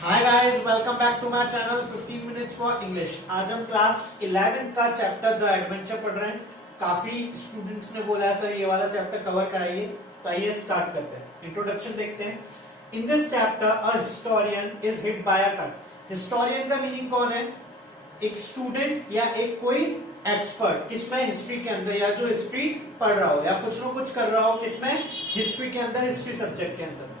Hi guys, welcome back to my channel 15 minutes for English. आज हम class 11 का chapter the adventure पढ़ रहे हैं। काफी स्टूडेंट्स ने बोला है सर ये वाला चैप्टर कवर कराइए, तो आइए स्टार्ट करते हैं। इंट्रोडक्शन देखते हैं। In this chapter a historian is hit by a truck. Historian का मीनिंग कौन है? एक स्टूडेंट या एक कोई एक्सपर्ट किसमें, हिस्ट्री के अंदर, या जो हिस्ट्री पढ़ रहा हो या कुछ ना कुछ कर रहा हो किसमें, हिस्ट्री के अंदर, हिस्ट्री सब्जेक्ट के अंदर।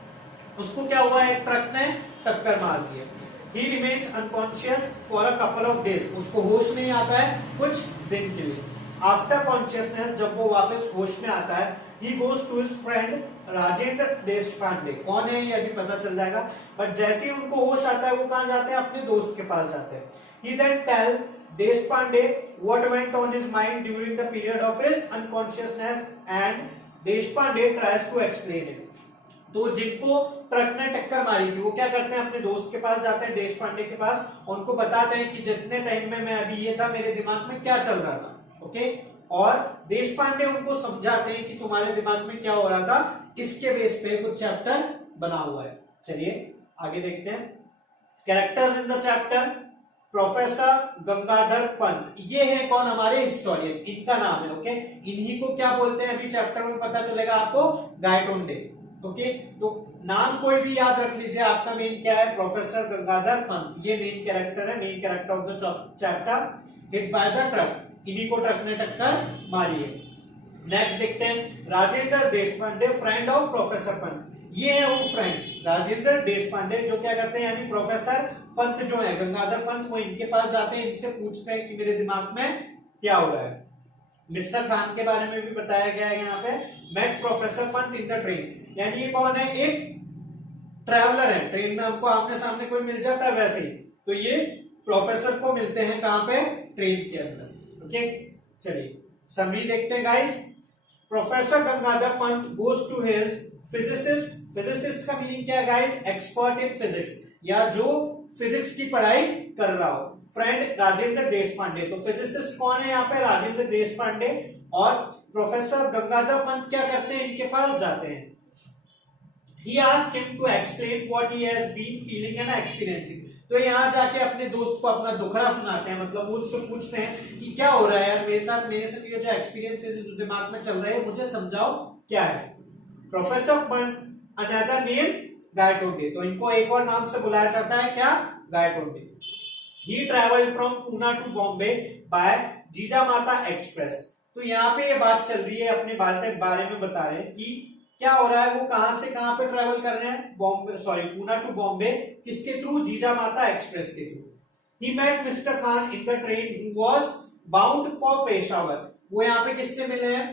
उसको क्या हुआ, एक ट्रक ने टक्कर मार दी है। ही remains unconscious for a couple of days. उसको होश नहीं आता है कुछ दिन के लिए। आफ्टर कॉन्शियसनेस, जब वो वापस होश में आता है, he goes to his friend Rajendra Deshpande. कौन है ये अभी पता चल जाएगा, बट जैसे ही उनको होश आता है वो कहां जाते हैं, अपने दोस्त के पास जाते हैं। He then tell Deshpande what went on his mind during the period of his unconsciousness and Deshpande tries to explain it. तो जिनको ट्रक ने टक्कर मारी थी वो क्या करते हैं, अपने दोस्त के पास जाते हैं, देशपांडे के पास, और उनको बताते हैं कि जितने टाइम में मैं अभी ये था, मेरे दिमाग में क्या चल रहा था। ओके, और देशपांडे उनको समझाते हैं कि तुम्हारे दिमाग में क्या हो रहा था, किसके बेस पे कुछ चैप्टर बना हुआ है। चलिए आगे देखते हैं। Characters in the chapter, professor Gangadhar Pant, ये है कौन, हमारे हिस्टोरियन, इनका नाम है। ओके, इन्हीं को क्या बोलते हैं अभी चैप्टर में पता चलेगा आपको, गायटोंडे। ओके, तो नाम कोई भी याद रख लीजिए। आपका मेन क्या है, प्रोफेसर गंगाधर पंत, ये मेन कैरेक्टर है, main character of the chapter. Hit by the truck, इन्हीं को ट्रक ने टक्कर मारी है। नेक्स्ट देखते हैं, Rajendra Deshpande friend of professor Pant. ये है वो फ्रेंड राजेंद्र देशपांडे जो क्या करते हैं, यानी प्रोफेसर पंत जो है, गंगाधर पंत, वो इनके पास जाते हैं, इनसे पूछते हैं कि मेरे दिमाग में क्या हो रहा है। मिस्टर खान के बारे में भी बताया गया है यहाँ पे। Met professor Pant in the train, यानी ये कौन है, एक ट्रैवलर है, ट्रेन में हमको आमने सामने कोई मिल जाता है वैसे ही, तो ये प्रोफेसर को मिलते हैं कहां पे, ट्रेन के अंदर। ओके, चलिए समरी देखते हैं guys. Professor Gangadhar Pant goes to his physicist. Physicist का मीनिंग क्या है गाइस, एक्सपर्ट इन फिजिक्स, या जो फिजिक्स की पढ़ाई कर रहा हो। फ्रेंड राजेंद्र देशपांडे, तो फिजिसिस्ट कौन है यहाँ पे, राजेंद्र देशपांडे, और प्रोफेसर गंगाधर पंत क्या करते हैं, इनके पास जाते हैं। He asked him to explain what he has been feeling and experiencing. तो यहाँ जाके अपने दोस्त को अपना दुखड़ा सुनाते हैं, मतलब वो उससे पूछते हैं कि क्या हो रहा है यार मेरे साथ, मेरे से ये जो एक्सपीरियंसेस जो दिमाग में चल रहे हैं मुझे समझाओ क्या है। Professor Pant another name Gaitonde, तो इनको एक और नाम से बुलाया जाता है, क्या, Gaitonde. He traveled from Pune to Bombay by Jijamata Express. तो यहाँ पे ये बात चल रही है, अपने बारे में बता रहे हैं कि क्या हो रहा है, वो कहां से कहां पे ट्रेवल कर रहे हैं, पुणे टू बॉम्बे, किसके थ्रू, जीजामाता एक्सप्रेस के through. He met mister Khan in the train who was bound for Peshawar. वो यहाँ पे किससे मिले हैं,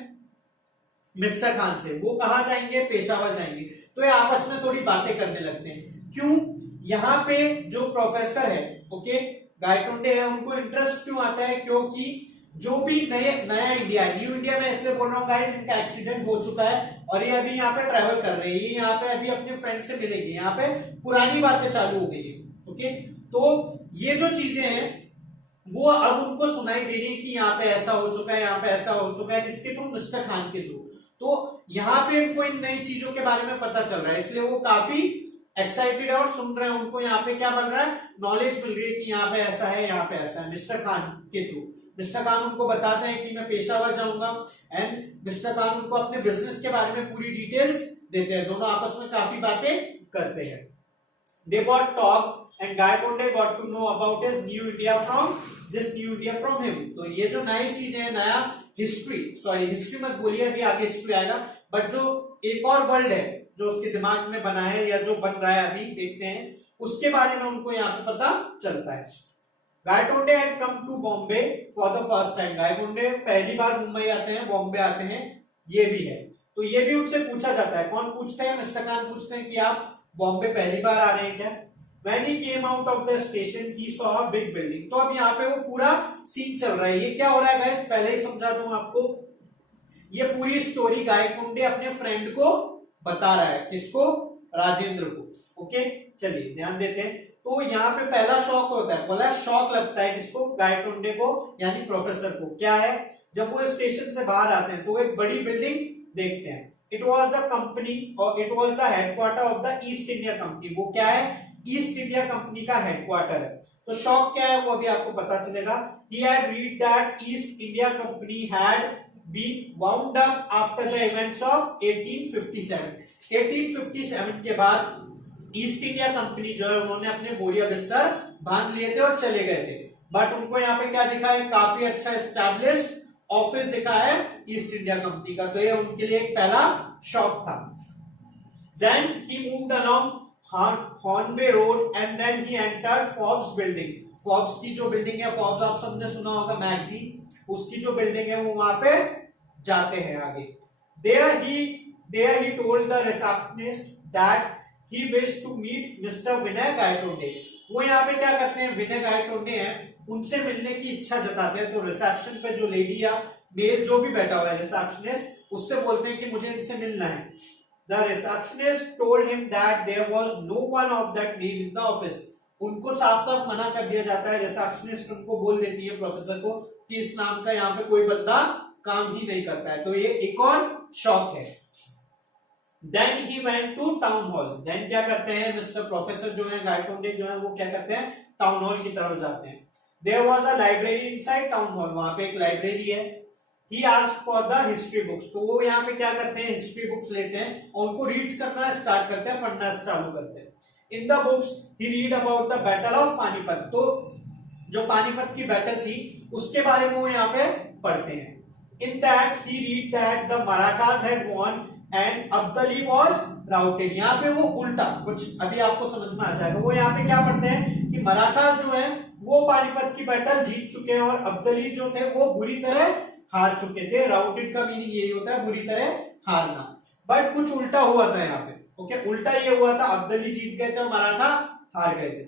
मिस्टर खान से। वो कहां जाएंगे, पेशावर जाएंगे। तो ये आपस में थोड़ी बातें करने लगते हैं। क्यों, यहाँ पे जो प्रोफेसर है, ओके, गायटोंडे है, उनको इंटरेस्ट क्यों आता है, क्योंकि जो भी नया इंडिया है, न्यू इंडिया में इसलिए बोल रहा हूँ गाइस, इनका एक्सीडेंट हो चुका है और ये अभी यहाँ पे ट्रैवल कर रहे हैं, ये यहाँ पे अभी अपने फ्रेंड से मिलेंगे, यहाँ पे पुरानी बातें चालू हो गई है। ओके, तो ये जो चीजें हैं वो अब उनको सुनाई दे रही है कि यहाँ पे ऐसा हो चुका है, यहाँ पे ऐसा हो चुका है, किसके थ्रू, मिस्टर खान के थ्रू। तो यहाँ पे इनको इन नई चीजों के बारे में पता चल रहा है, इसलिए वो काफी एक्साइटेड है और सुन रहे हैं। उनको यहाँ पे क्या मिल रहा है, नॉलेज मिल रही है कि यहाँ पे ऐसा है, यहाँ पे ऐसा है, मिस्टर खान के थ्रू। मिस्टर खान उनको बताते हैं कि मैं पेशावर जाऊंगा, एंड मिस्टर खान उनको अपने बिजनेस के बारे में पूरी डिटेल्स देते हैं। दोनों आपस में काफी बातें करते हैं। They got talk and Gaitonde got to know about his new India from this new India from him. तो ये जो नई चीज है, नया हिस्ट्री मत बोलिए, अभी आगे हिस्ट्री आएगा, बट जो एक और वर्ल्ड है जो उसके दिमाग में बना है या जो बन रहा है अभी देखते हैं, उसके बारे में उनको यहाँ पे पता चलता है। Gaitonde had come to Bombay for the first time. Gaitonde पहली बार मुंबई आते हैं, बॉम्बे आते हैं, ये भी है। तो ये भी उनसे पूछा जाता है, कौन पूछते हैं, मिस्टर खान पूछते हैं कि आप बॉम्बे पहली बार आ रहे हैं क्या। When he came out of the station, he saw a big building. तो अब यहाँ पे वो पूरा सीन चल रहा है। ये क्या हो रहा है गाइस, पहले ही समझा दूं आपको, ये पूरी स्टोरी गायटोंडे अपने फ्रेंड को बता रहा है, किसको, राजेंद्र को। ओके, चलिए ध्यान देते हैं। तो यहाँ पे पहला शॉक होता है, बोला शॉक लगता है किसको, गायटोंडे को, यानी प्रोफेसर को। क्या है, जब वो स्टेशन से बाहर आते हैं तो एक बड़ी बिल्डिंग देखते हैं। इट वॉज द कंपनी और it was the headquarter of the east India company. वो क्या है, ईस्ट इंडिया कंपनी का हेडक्वार्टर है। तो शॉक क्या है वो अभी आपको पता चलेगा। He had read that East India Company had been wound up after the events of 1857। 1857 के बाद ईस्ट इंडिया कंपनी जो है उन्होंने अपने बोरिया बिस्तर बांध लिए थे और चले गए थे। बट उनको यहाँ पे क्या दिखा है, काफी अच्छा एस्टैब्लिश्ड ऑफिस दिखा है ईस्ट इंडिया कंपनी का। तो ये उनके लिए एक पहला शॉक था। Then he moved along Hornby road and then he entered Forbes building. Forbes की जो बिल्डिंग है, फॉर्ब्स आप सबने सुना होगा मैगजीन, उसकी जो बिल्डिंग है वो वहां पे जाते हैं आगे। There he told the receptionist that he wish to meet mister Vinay Gaitonde. वो यहाँ पे क्या करते हैं, विनय गायतोंडे हैं उनसे मिलने की इच्छा जताते हैं। तो रिसेप्शन पे जो लेडी या मेल जो भी बैठा हुआ है रिसेप्शनिस्ट, उससे बोलते हैं कि मुझे इनसे मिलना है। The receptionist told him that there was no one of that name in the office. उनको साफ साफ मना कर दिया जाता है, रिसेप्शनिस्ट उनको बोल देती है प्रोफेसर को कि इस नाम का यहाँ पे कोई बंदा काम ही नहीं करता है। तो ये एक और शॉक है। Then he went to town hall. Then क्या करते हैं मिस्टर प्रोफेसर जो है गायतोंडे जो है वो क्या करते हैं, टाउन हॉल की तरफ जाते हैं। There was a library inside town hall. वहां पे एक लाइब्रेरी है। He asked for the history books. तो वो यहाँ पे क्या करते हैं, हिस्ट्री बुक्स लेते हैं और उनको रीड करना स्टार्ट करते हैं, पढ़ना चालू करते हैं। In the books he read about the battle of Panipat. तो जो पानीपत की बैटल थी उसके बारे में वो यहाँ पे पढ़ते हैं। In that he read that the Marathas had won and Abdali was routed. यहाँ पे वो उल्टा कुछ अभी आपको समझ में आ जाएगा। वो यहाँ पे क्या पढ़ते हैं कि मराठास जो है वो पानीपत की बैटल जीत चुके हैं और अब्दली जो थे वो बुरी तरह हार चुके थे। राउटेड का मीनिंग यही होता है, बुरी तरह हारना। बट कुछ उल्टा हुआ था यहाँ पे। ओके, उल्टा ये हुआ था, अब्दली जीत गए थे, मराठा हार गए थे।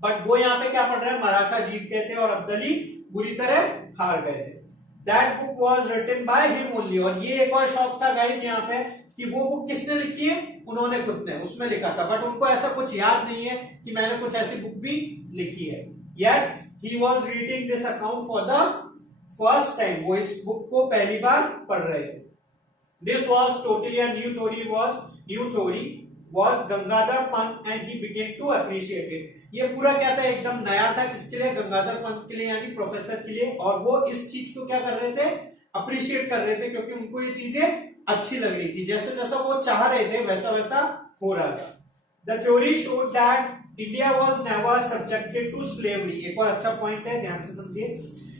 बट वो यहाँ पे क्या पढ़ रहे हैं, मराठा जीत गए थे और अब्दली बुरी तरह हार गए थे। That book was written by him only. और ये एक और शौक था गाइस यहाँ पे कि वो बुक किसने लिखी है, उन्होंने खुद ने उसमें लिखा था। बट उनको ऐसा कुछ याद नहीं है कि मैंने कुछ ऐसी बुक भी लिखी है। Yet he was reading this account for the first time. वो इस बुक को पहली बार पढ़ रहे थे। This was totally a new theory was Gangadhar Pant and he began to appreciate it. ये पूरा क्या था, एकदम नया था। किसके लिए, गंगाधर पंत के लिए यानी प्रोफेसर के लिए। और वो इस चीज को क्या कर रहे थे, अप्रिशिएट कर रहे थे, क्योंकि उनको ये चीजें अच्छी लग रही थी। जैसे जैसा वो चाह रहे थे वैसा वैसा हो रहा था। The theory showed that India was never subjected to slavery. एक और अच्छा पॉइंट है, ध्यान से समझिए।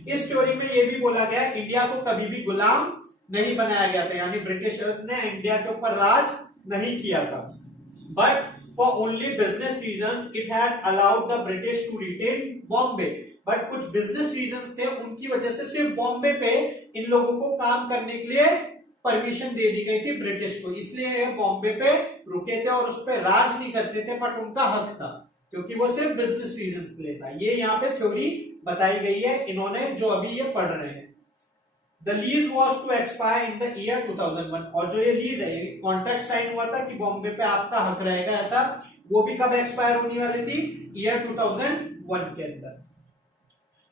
इस थ्योरी में ये भी बोला गया इंडिया को कभी भी गुलाम नहीं बनाया गया था, यानी ब्रिटिशर्स ने इंडिया के ऊपर राज नहीं किया था। But for only business reasons it had allowed the British to retain Bombay. But कुछ बिजनेस रीजंस थे, उनकी वजह से सिर्फ बॉम्बे पे इन लोगों को काम करने के लिए परमिशन दे दी गई थी ब्रिटिश को। इसलिए बॉम्बे पे रुके थे और उस पर राज नहीं करते थे, बट उनका हक था, क्योंकि वो सिर्फ बिजनेस रीजंस के लिए था। ये यहाँ पे थ्योरी बताई गई है इन्होंने जो अभी ये पढ़ रहे हैं। The lease was to expire in the year 2001। और जो ये लीज है, ये कॉन्ट्रैक्ट साइन हुआ था कि बॉम्बे पे आपका हक रहेगा ऐसा, वो भी कब एक्सपायर होने वाली थी, ईयर 2001 के अंदर।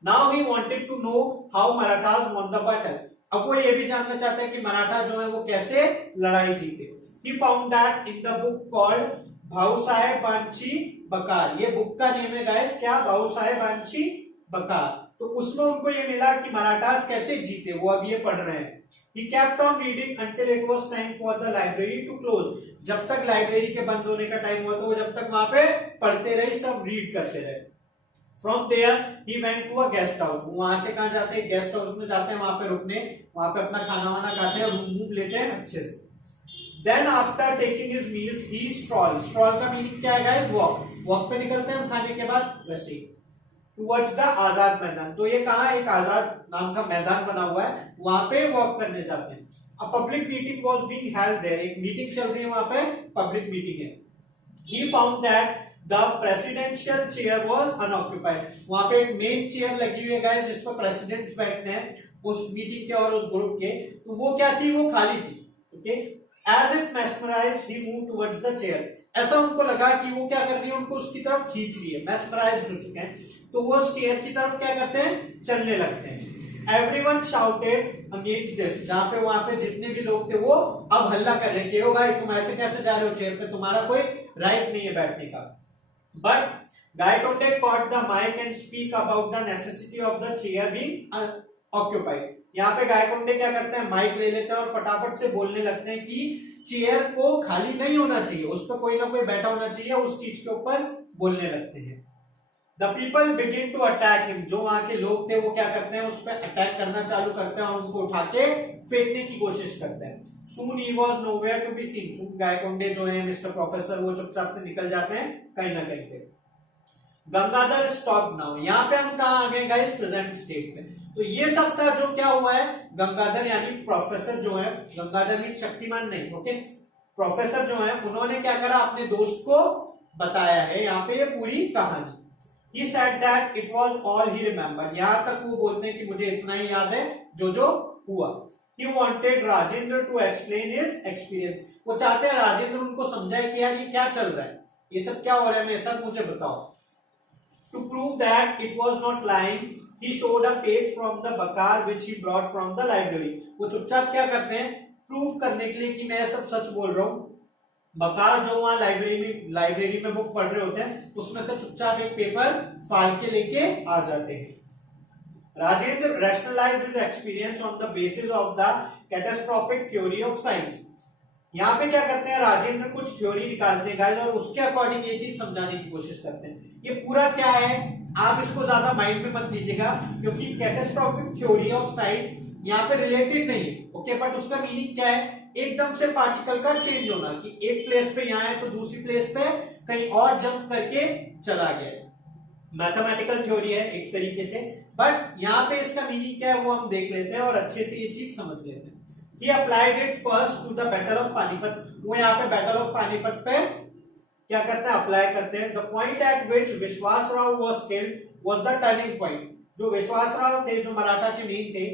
Now he wanted to know how Marathas won the battle. अब वो ये भी जानना चाहते हैं कि मराठा जो है वो कैसे लड़ाई जीते। He found that in the book called भाऊ साहेब बांची बकार। ये बुक का नेम है गाइस, क्या, भाऊ साहेब बांची बकार। तो उसमें उनको ये मिला कि मराठास कैसे जीते, वो अब ये पढ़ रहे हैं। He kept on reading until it was time for the library to close। जब तक लाइब्रेरी के बंद होने का टाइम हुआ तो वो जब तक वहां पे पढ़ते रहे, सब रीड करते रहे। From there he went to a guest house। वहां से कहां जाते हैं, गेस्ट हाउस में जाते हैं, वहां पे रुकने, वहां पे अपना खाना वाना खाते हैं, रूम लेते हैं अच्छे से। Then after taking his meals he strolled। Stroll का मीनिंग क्या है गाइस, वॉक पे निकलते हैं हम खाने के बाद, वैसे ही टुवर्ड्स द आजाद मैदान। तो ये कहा, एक आजाद नाम का मैदान बना हुआ है, वहां पे वॉक करने जाते हैं। A public meeting was being held there. एक मीटिंग चल रही है वहां पे, पब्लिक मीटिंग है। He found that the presidential chair was unoccupied. वहां पे एक मेन चेयर लगी हुई है गाइस, जिस पर प्रेसिडेंट्स बैठते हैं उस मीटिंग के और उस ग्रुप के, तो वो क्या थी, वो खाली थी। Okay, as if mesmerised he move towards the chair. ऐसा उनको लगा कि वो क्या कर रही है, उनको उसकी तरफ खींच रही है, मेस्मराइज्ड हो चुके हैं, तो वो चेयर की तरफ क्या करते हैं, चलने लगते हैं। Everyone shouted against this. जहां पे वहां पे जितने भी लोग थे वो अब हल्ला कर रहे कि ओ भाई तुम ऐसे कैसे जा रहे हो चेयर पे, तुम्हारा कोई राइट नहीं है बैठने का। But Gaitonde caught the mic and speak about the necessity of the chair being occupied. यहाँ पे गायकोंडे क्या करते हैं, माइक ले लेते हैं और फटाफट से बोलने लगते हैं कि चेयर को खाली नहीं होना चाहिए, उस पर कोई ना कोई बैठा होना चाहिए, उस चीज के ऊपर बोलने लगते हैं. The people begin to attack him. जो वहां के लोग थे वो क्या करते हैं, उस पर अटैक करना चालू करते हैं और उनको उठा के फेंकने की कोशिश करते हैं. Soon he was nowhere to be seen. Soon गायकोंडे जो है मिस्टर प्रोफेसर वो चुपचाप से निकल जाते हैं कहीं ना कहीं से. Gangadhar stop now. यहाँ पे हम कहा आ गए गाइस, प्रेजेंट स्टेट पे. तो ये सब था जो क्या हुआ है, गंगाधर यानी प्रोफेसर जो है, गंगाधर में शक्तिमान नहीं, ओके, प्रोफेसर जो है उन्होंने क्या करा, अपने दोस्त को बताया है यहाँ पे ये पूरी कहानी. He said that it was all he remembered. यहाँ तक वो बोलते हैं कि मुझे इतना ही याद है जो हुआ. He wanted Rajendra to explain his experience. वो चाहते हैं राजेंद्र उनको समझाए कि यार ये क्या चल रहा है, ये सब क्या हो रहा है, मेरे साथ मुझे बताओ. To prove that it was not lying, he showed a page from the Bakar which he brought from the library. वो चुपचाप क्या करते हैं, प्रूफ करने के लिए कि मैं सब सच बोल रहा हूँ. बकार जो वहां लाइब्रेरी में बुक पढ़ रहे होते हैं, उसमें से चुपचाप एक पेपर फाड़ के लेके आ जाते हैं. Rajendra rationalise his experience on the basis of the catastrophic theory of science. यहाँ पे क्या करते हैं, राजेंद्र कुछ थ्योरी निकालते हैं गाइस और उसके अकॉर्डिंग ये चीज समझाने की कोशिश करते हैं. ये पूरा क्या है, आप इसको ज्यादा माइंड में मत लीजिएगा क्योंकि कैटास्ट्रोफिक थ्योरी ऑफ साइंस यहाँ पे रिलेटेड नहीं है, ओके, बट उसका मीनिंग क्या है, एकदम से पार्टिकल का चेंज होना, कि एक प्लेस पे यहाँ है तो दूसरी प्लेस पे कहीं और जंप करके चला गया. मैथमेटिकल थ्योरी है एक तरीके से, बट यहाँ पे इसका मीनिंग क्या है वो हम देख लेते हैं और अच्छे से ये चीज समझ लेते हैं. He applied it first to the Battle of Panipat. वो यहाँ पे बैटल ऑफ पानीपत पे क्या करते हैं, अप्लाई करते हैं. The point at which विश्वास Rao was killed was the turning point. जो विश्वास राव थे, जो मराठा के मेन थे,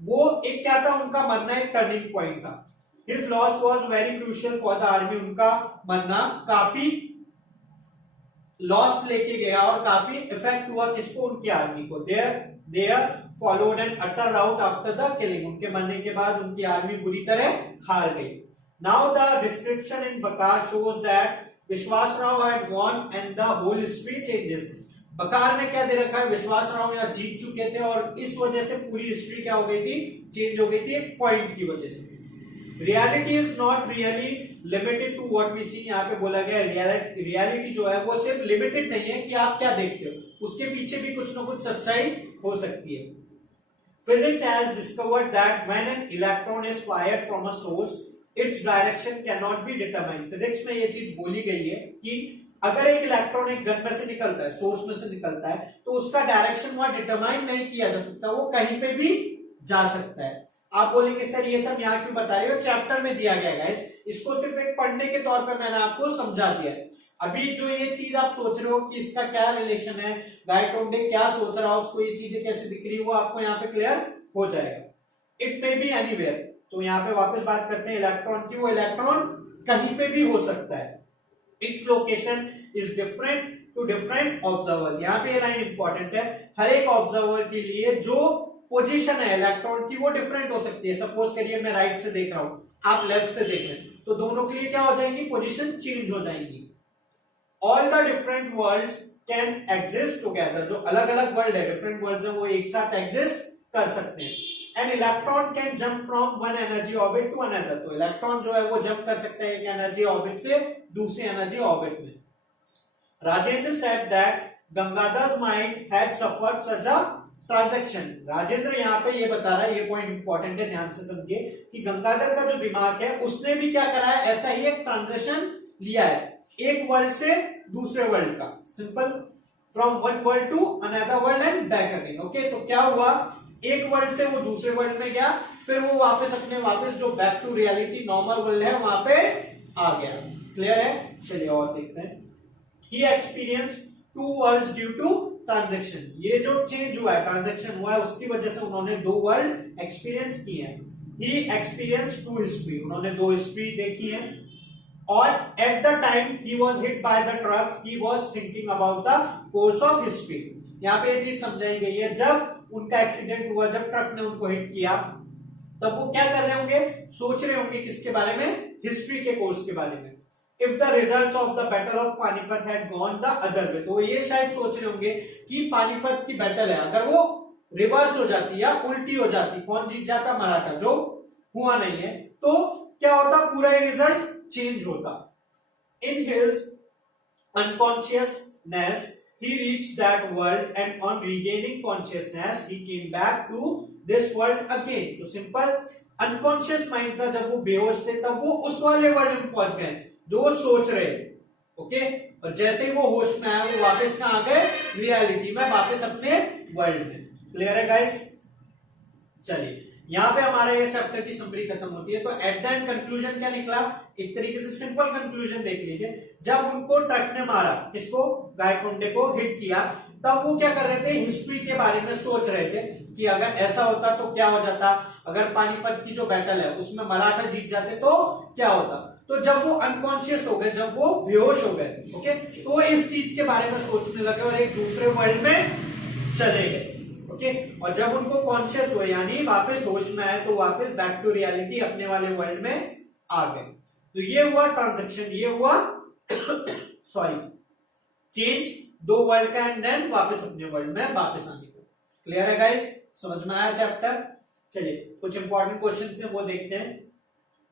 वो एक क्या था, उनका मरना एक टर्निंग पॉइंट था. His loss was very crucial for the army. उनका मरना काफी लॉस लेके गया और काफी इफेक्ट हुआ किसको, उनकी आर्मी को. There followed an utter rout after the killing. उनके मरने के बाद उनकी आर्मी बुरी तरह हार गई. Now the description in Bakar shows that विश्वास Rao had won and the whole history changes. बकार ने क्या दे रखा है, विश्वास राव यहाँ जीत चुके थे और इस वजह से पूरी हिस्ट्री क्या हो गई थी, चेंज हो गई थी एक पॉइंट की वजह से. Reality is not really limited to what we see. यहाँ पे बोला गया रियलिटी जो है वो सिर्फ लिमिटेड नहीं है कि आप क्या देखते हो, उसके पीछे भी कुछ ना कुछ सच्चाई हो सकती है. Physics has discovered that when an electron is fired from a source its direction can not be determined. Physics में ये चीज बोली गई है कि अगर एक इलेक्ट्रॉन एक गन में से निकलता है, सोर्स में से निकलता है, तो उसका डायरेक्शन वहां डिटरमाइन नहीं किया जा सकता, वो कहीं पे भी जा सकता है. आप बोलेंगे सर ये सब यहाँ क्यों बता रहे हो, चैप्टर में दिया गया गाइस, इसको सिर्फ एक पढ़ने के तौर पे मैंने आपको समझा दिया है. अभी जो ये चीज आप सोच रहे हो कि इसका क्या रिलेशन है, गायटोंडे क्या सोच रहा है, उसको ये चीजें कैसे दिख रही है, वो आपको यहाँ पे क्लियर हो जाएगा. It may be anywhere. तो यहाँ पे वापस बात करते हैं इलेक्ट्रॉन की. वो इलेक्ट्रॉन कहीं पे भी हो सकता है. Its location is different to different observers. यहाँ पे ये लाइन इंपॉर्टेंट है, हर एक ऑब्जर्वर के लिए जो पोजीशन है इलेक्ट्रॉन की वो डिफरेंट हो सकती है. सपोज करिए मैं राइट से देख रहा हूं, आप लेफ्ट से देख रहे हैं, तो दोनों के लिए क्या हो जाएंगी, पोजीशन चेंज हो जाएंगी. All the different worlds can exist together. जो अलग अलग वर्ल्ड है, डिफरेंट वर्ल्ड्स है, वो एक साथ एग्जिस्ट कर सकते हैं. An electron can jump from one energy orbit to another. तो इलेक्ट्रॉन जो है वो जंप कर सकता है एक एनर्जी ऑर्बिट से दूसरी एनर्जी ऑर्बिट में. Rajendra said that Gangadhar's mind had suffered such a transaction. Rajendra यहाँ पे ये बता रहा है, ये पॉइंट इंपॉर्टेंट है, ध्यान से समझिए, कि गंगाधर का जो दिमाग है उसने भी क्या करा है, ऐसा ही एक ट्रांजैक्शन लिया है एक वर्ल्ड से दूसरे वर्ल्ड का. Simple, from one world to another world and back again. Okay, तो क्या हुआ, एक वर्ल्ड से वो दूसरे वर्ल्ड में गया, फिर वो वापस जो back to reality normal world है वहां पे आ गया. क्लियर है, चलिए और देखते हैं. He experience two worlds due to transaction. ये जो चेंज हुआ है, ट्रांजैक्शन हुआ है, उसकी वजह से उन्होंने दो वर्ल्ड एक्सपीरियंस किए हैं. He experience to history. उन्होंने दो हिस्ट्री देखी है. और at the time he was hit by the truck he was thinking about the course of history. यहाँ पे ये चीज समझाई गई है, जब उनका एक्सीडेंट हुआ, जब ट्रक ने उनको हिट किया, तब वो क्या कर रहे होंगे, सोच रहे होंगे किसके बारे में, हिस्ट्री के कोर्स के बारे में. If the results of the battle of Panipat had gone the other way. तो ये शायद सोच रहे होंगे कि पानीपत की बैटल है, अगर वो रिवर्स हो जाती या उल्टी हो जाती, कौन जीत जाता? मराठा, जो हुआ नहीं है, तो क्या होता? पूरा रिजल्ट चेंज होता। In his unconsciousness he reached that world, and on regaining consciousness he came back to this world again। तो सिंपल अनकॉन्शियस माइंड था, जब वो बेहोश थे तब वो उस वाले वर्ल्ड में पहुंच गए जो वो सोच रहे। ओके, और जैसे ही वो होश में आया वो वापस कहां आ गए? रियलिटी में, वापस अपने वर्ल्ड में। क्लियर है गाइस? चलिए, यहां पे हमारा ये चैप्टर की समरी खत्म होती है। तो एट द एंड कंक्लूजन क्या निकला? एक तरीके से सिंपल कंक्लूजन देख लीजिए। जब उनको ट्रक ने मारा, किसको? गायकोंडे को हिट किया, तब वो क्या कर रहे थे? हिस्ट्री के बारे में सोच रहे थे कि अगर ऐसा होता तो क्या हो जाता, अगर पानीपत की जो बैटल है उसमें मराठा जीत जाते तो क्या होता। तो जब वो अनकॉन्शियस हो गए, जब वो बेहोश हो गए, ओके, तो वो इस चीज के बारे में सोचने लगे और एक दूसरे वर्ल्ड में चले गए। ओके, और जब उनको कॉन्शियस हुए, यानी वापस होश में आए, तो वापस बैक टू रियलिटी, अपने वाले वर्ल्ड में आ गए। तो ये हुआ ट्रांजैक्शन, ये हुआ सॉरी चेंज दो वर्ल्ड का, एंड देन वापस अपने वर्ल्ड में वापस आने का। क्लियर है गाइस? समझ में आया चैप्टर? चलिए, कुछ इंपॉर्टेंट क्वेश्चन है वो देखते हैं।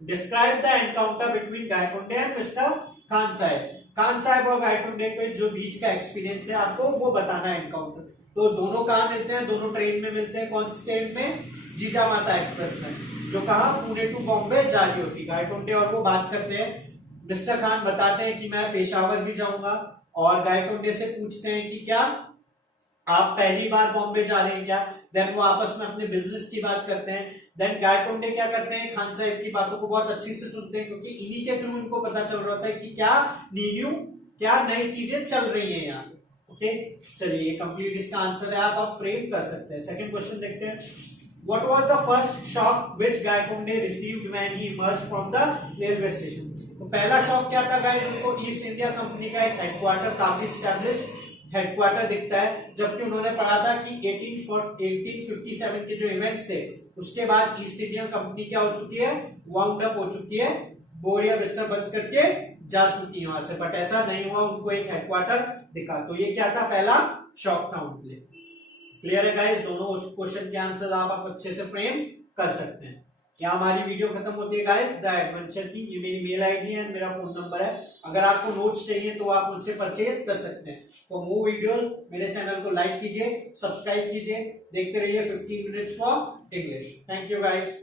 Describe the encounter between Gaikonde and mister Khan Sahab. Khan साहब और गायकोंडे के जो बीच का एक्सपीरियंस है आपको वो बताना है एनकाउंटर। तो दोनों कहां मिलते हैं? दोनों ट्रेन में मिलते हैं। कौन सी ट्रेन में? जीजामाता एक्सप्रेस में, जो कहा पुणे टू बॉम्बे जा रही होती। गायकोंडे और वो बात करते हैं, मिस्टर खान बताते हैं कि मैं पेशावर भी जाऊंगा, और गायकोंडे से पूछते हैं कि क्या आप पहली बार बॉम्बे जा रहे हैं क्या? देन वो आपस में अपने बिजनेस की बात करते हैं। देन गायकोंडे क्या करते हैं? खान साहब की बातों को बहुत अच्छी से सुनते हैं, क्योंकि इन्हीं के थ्रू उनको पता चल रहा होता है कि क्या न्यू, क्या नई चीजें चल रही हैं यहाँ। ओके, चलिए, कंप्लीट इसका आंसर है, आप फ्रेम कर सकते हैं। सेकंड क्वेश्चन देखते हैं। What was the first shock which Gaikonde received when he emerged from the railway station? तो पहला शॉक क्या था गाइस? उनको ईस्ट इंडिया कंपनी का एक हेडक्वार्टर, काफी स्टैब्लिश हेडक्वार्टर दिखता है, जबकि उन्होंने पढ़ा था कि 1857 के जो इवेंट्स थे उसके बाद ईस्ट इंडिया कंपनी क्या हो चुकी है? वाउंड अप हो चुकी है, बोरिया बिस्तर बंद करके जा चुकी है वहां से। बट ऐसा नहीं हुआ, उनको एक हेडक्वार्टर दिखा। तो ये क्या था? पहला शॉक था उनके लिए। क्लियर है गाइस? दोनों क्वेश्चन के आंसर आप अच्छे से फ्रेम कर सकते हैं। यहाँ हमारी वीडियो खत्म होती है गाइस द एडवेंचर की। ये मेरी मेल आईडी है, मेरा फोन नंबर है। अगर आपको नोट्स चाहिए तो आप मुझसे परचेज कर सकते हैं। फॉर मोर वीडियो मेरे चैनल को लाइक कीजिए, सब्सक्राइब कीजिए, देखते रहिए 15 minutes for English. Thank you guys.